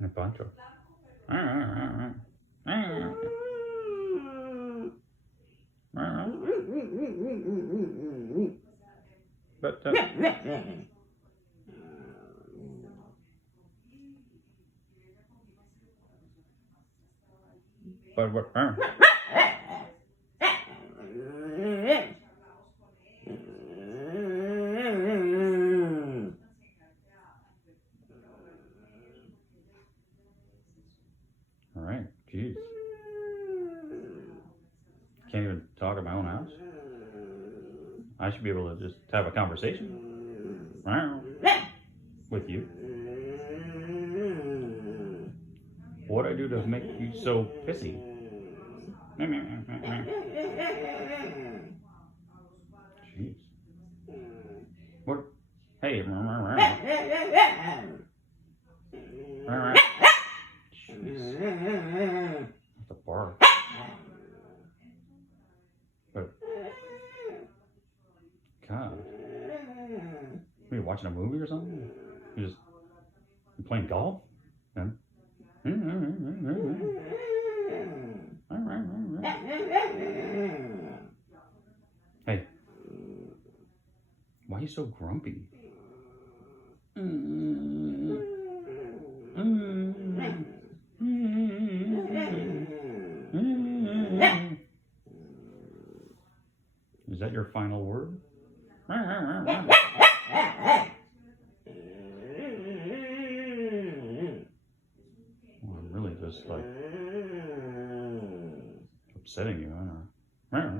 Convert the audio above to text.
And Pancho. But what? All right, jeez. Can't even talk at my own house. I should be able to just have a conversation with you. What'd I do to make you so pissy? Jeez. What? Hey. Jeez. That's a bark. But God, are you watching a movie or something? You playing golf? And hey, why are you so grumpy? Is that your final word? Well, I'm really just like upsetting you, huh?